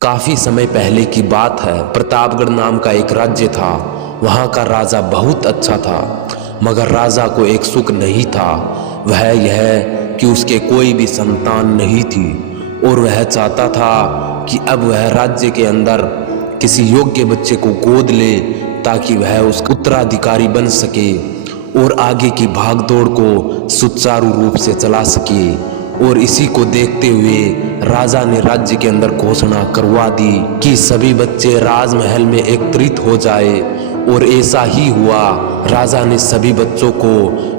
काफी समय पहले की बात है। प्रतापगढ़ नाम का एक राज्य था। वहाँ का राजा बहुत अच्छा था, मगर राजा को एक सुख नहीं था। वह यह कि उसके कोई भी संतान नहीं थी और वह चाहता था कि अब वह राज्य के अंदर किसी योग्य बच्चे को गोद ले ताकि वह उसका उत्तराधिकारी बन सके और आगे की भागदौड़ को सुचारू रूप से चला सके। और इसी को देखते हुए राजा ने राज्य के अंदर घोषणा करवा दी कि सभी बच्चे राजमहल में एकत्रित हो जाए। और ऐसा ही हुआ। राजा ने सभी बच्चों को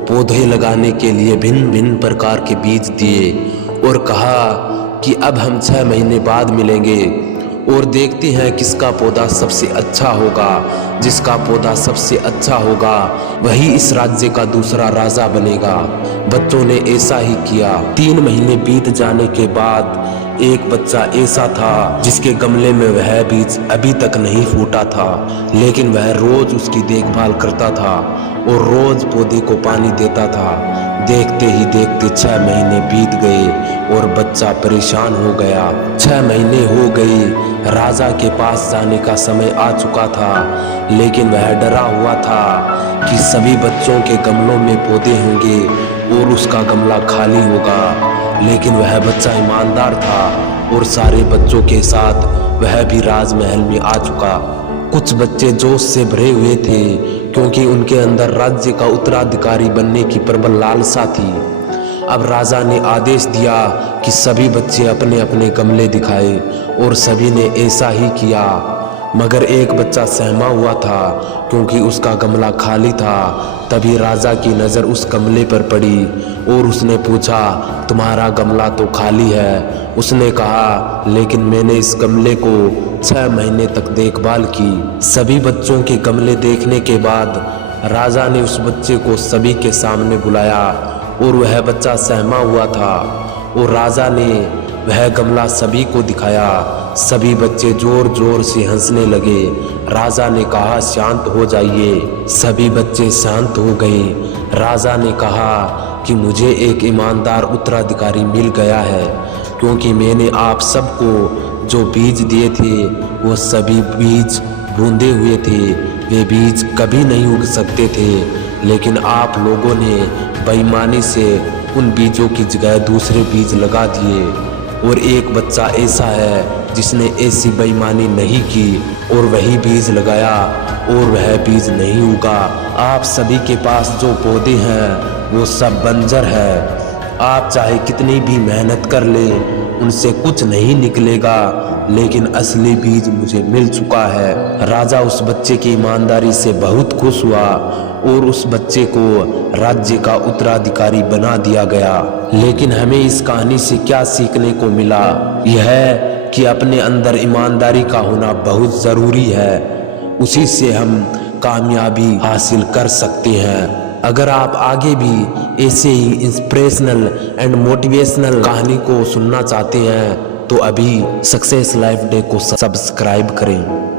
पौधे लगाने के लिए भिन्न भिन्न प्रकार के बीज दिए और कहा कि अब हम 6 महीने बाद मिलेंगे और देखते हैं किसका पौधा सबसे अच्छा होगा। जिसका पौधा सबसे अच्छा होगा वही इस राज्य का दूसरा राजा बनेगा। बच्चों ने ऐसा ही किया। 3 महीने बीत जाने के बाद एक बच्चा ऐसा था जिसके गमले में वह बीज अभी तक नहीं फूटा था, लेकिन वह रोज उसकी देखभाल करता था और रोज पौधे को पानी देता था। देखते ही देखते 6 महीने बीत गए और बच्चा परेशान हो गया। 6 महीने हो गए। राजा के पास जाने का समय आ चुका था, लेकिन वह डरा हुआ था कि सभी बच्चों के गमलों में पौधे होंगे और उसका गमला खाली होगा। लेकिन वह बच्चा ईमानदार था और सारे बच्चों के साथ वह भी राजमहल में आ चुका। कुछ बच्चे जोश से भरे हुए थे क्योंकि उनके अंदर राज्य का उत्तराधिकारी बनने की प्रबल लालसा थी। अब राजा ने आदेश दिया कि सभी बच्चे अपने अपने गमले दिखाए और सभी ने ऐसा ही किया, मगर एक बच्चा सहमा हुआ था क्योंकि उसका गमला खाली था। तभी राजा की नज़र उस गमले पर पड़ी और उसने पूछा, तुम्हारा गमला तो खाली है। उसने कहा, लेकिन मैंने इस गमले को 6 महीने तक देखभाल की। सभी बच्चों के गमले देखने के बाद राजा ने उस बच्चे को सभी के सामने बुलाया और वह बच्चा सहमा हुआ था और राजा ने वह गमला सभी को दिखाया। सभी बच्चे जोर जोर से हंसने लगे। राजा ने कहा, शांत हो जाइए। सभी बच्चे शांत हो गए। राजा ने कहा कि मुझे एक ईमानदार उत्तराधिकारी मिल गया है, क्योंकि मैंने आप सबको जो बीज दिए थे वो सभी बीज बूंदे हुए थे। वे बीज कभी नहीं उग सकते थे, लेकिन आप लोगों ने बेईमानी से उन बीजों की जगह दूसरे बीज लगा दिए। और एक बच्चा ऐसा है जिसने ऐसी बेईमानी नहीं की और वही बीज लगाया और वह बीज नहीं उगा। आप सभी के पास जो पौधे हैं वो सब बंजर है। आप चाहे कितनी भी मेहनत कर लें उनसे कुछ नहीं निकलेगा, लेकिन असली बीज मुझे मिल चुका है। राजा उस बच्चे की ईमानदारी से बहुत खुश हुआ और उस बच्चे को राज्य का उत्तराधिकारी बना दिया गया। लेकिन हमें इस कहानी से क्या सीखने को मिला? यह कि अपने अंदर ईमानदारी का होना बहुत ज़रूरी है। उसी से हम कामयाबी हासिल कर सकते हैं। अगर आप आगे भी ऐसे ही इंस्पिरेशनल एंड मोटिवेशनल कहानी को सुनना चाहते हैं तो अभी सक्सेस लाइफ डे को सब्सक्राइब करें।